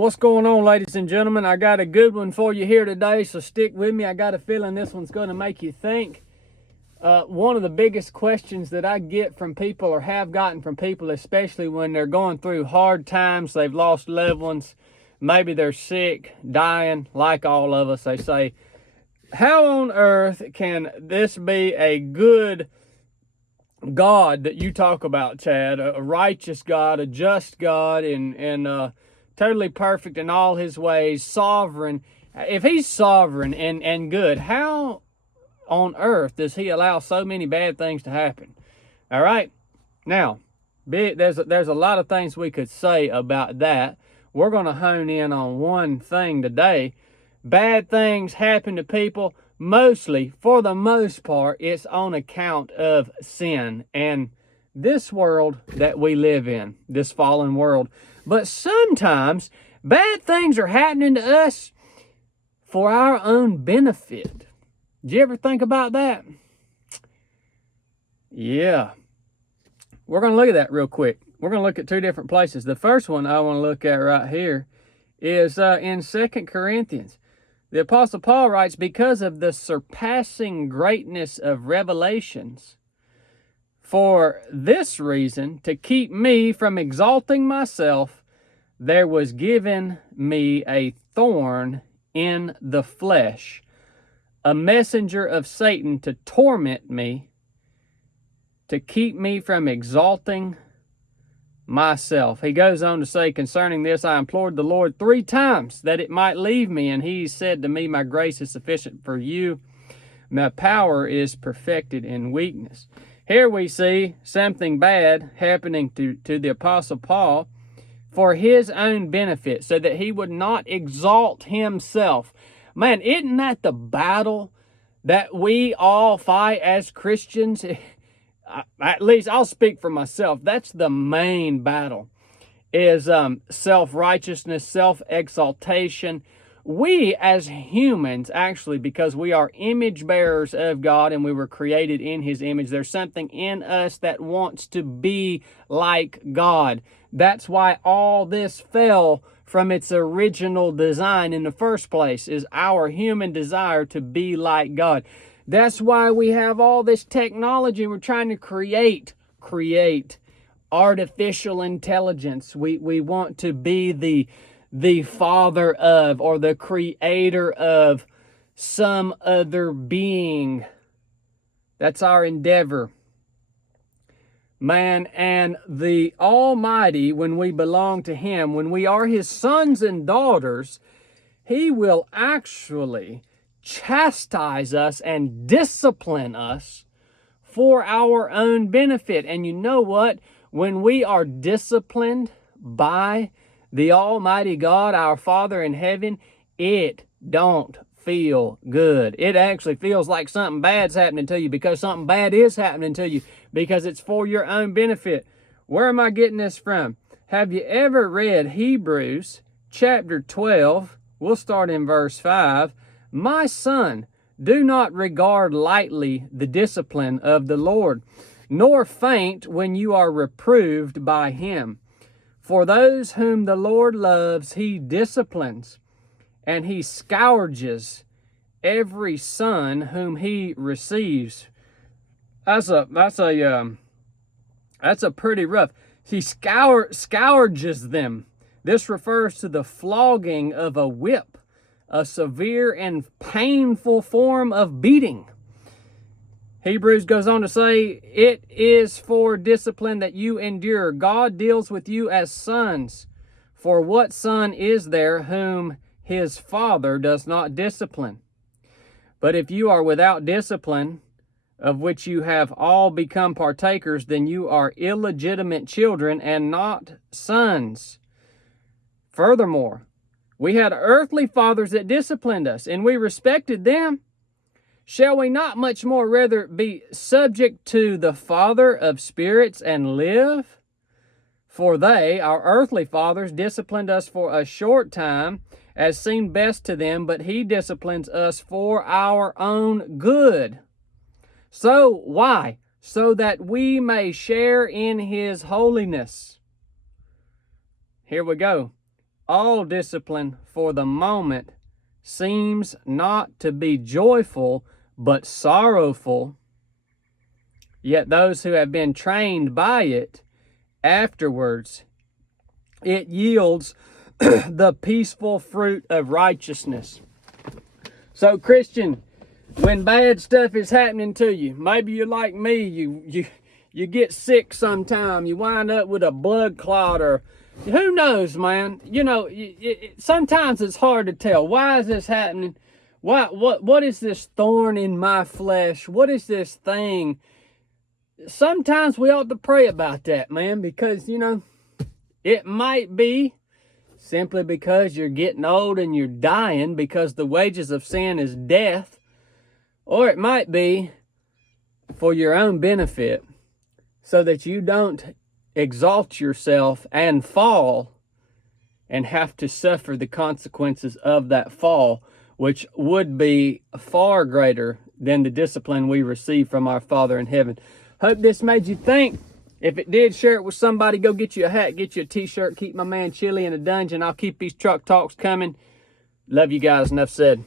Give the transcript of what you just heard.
What's going on, ladies and gentlemen? I got a good one for you here today, so stick with me. I got a feeling this one's going to make you think. One of the biggest questions that I get from people, or have gotten from people, especially when they're going through hard times, they've lost loved ones, maybe they're sick, dying, like all of us, they say, how on earth can this be a good God that you talk about, Chad? A righteous God, a just God, and totally perfect in all his ways, sovereign. If he's sovereign and good, how on earth does he allow so many bad things to happen? All right. Now, there's a lot of things we could say about that. We're going to hone in on one thing today. Bad things happen to people. Mostly, for the most part, it's on account of sin and this world that we live in, this fallen world. But sometimes bad things are happening to us for our own benefit. Did you ever think about that? Yeah. We're going to look at that real quick. We're going to look at two different places. The first one I want to look at right here is in 2 Corinthians. The Apostle Paul writes, because of the surpassing greatness of revelations, for this reason, to keep me from exalting myself, there was given me a thorn in the flesh, a messenger of Satan to torment me, to keep me from exalting myself. He goes on to say, concerning this, I implored the Lord 3 times that it might leave me, and he said to me, my grace is sufficient for you. My power is perfected in weakness. Here we see something bad happening to the Apostle Paul for his own benefit, so that he would not exalt himself. Man, isn't that the battle that we all fight as Christians? At least I'll speak for myself. That's the main battle, is self-righteousness, self-exaltation. We as humans, actually, because we are image bearers of God and we were created in his image, there's something in us that wants to be like God. That's why all this fell from its original design in the first place, is our human desire to be like God. That's why we have all this technology. We're trying to create artificial intelligence. We want to be the father of, or the creator of, some other being. That's our endeavor. Man, and the Almighty, when we belong to him, when we are his sons and daughters, he will actually chastise us and discipline us for our own benefit. And you know what? When we are disciplined by the Almighty God, our Father in heaven, it don't feel good. It actually feels like something bad's happening to you, because something bad is happening to you, because it's for your own benefit. Where am I getting this from? Have you ever read Hebrews chapter 12? We'll start in verse 5. My son, do not regard lightly the discipline of the Lord, nor faint when you are reproved by him. For those whom the Lord loves, he disciplines, and he scourges every son whom he receives. That's a pretty rough. He scourges them. This refers to the flogging of a whip, a severe and painful form of beating. Hebrews goes on to say, it is for discipline that you endure. God deals with you as sons. For what son is there whom his father does not discipline? But if you are without discipline, of which you have all become partakers, then you are illegitimate children and not sons. Furthermore, we had earthly fathers that disciplined us, and we respected them. Shall we not much more rather be subject to the Father of spirits and live? For they, our earthly fathers, disciplined us for a short time, as seemed best to them, but he disciplines us for our own good. So, why? So that we may share in his holiness. Here we go. all discipline for the moment seems not to be joyful, but sorrowful, yet those who have been trained by it afterwards, it yields the peaceful fruit of righteousness. So, Christian, when bad stuff is happening to you, maybe you're like me, you get sick sometime, you wind up with a blood clot, or who knows, man. You know, sometimes it's hard to tell. Why is this happening? What is this thorn in my flesh? What is this thing? Sometimes we ought to pray about that, man, because, you know, it might be simply because you're getting old and you're dying, because the wages of sin is death. Or it might be for your own benefit, so that you don't exalt yourself and fall and have to suffer the consequences of that fall, which would be far greater than the discipline we receive from our Father in heaven. Hope this made you think. If it did, share it with somebody. Go get you a hat, get you a t-shirt, keep my man Chili in a dungeon. I'll keep these truck talks coming. Love you guys, enough said.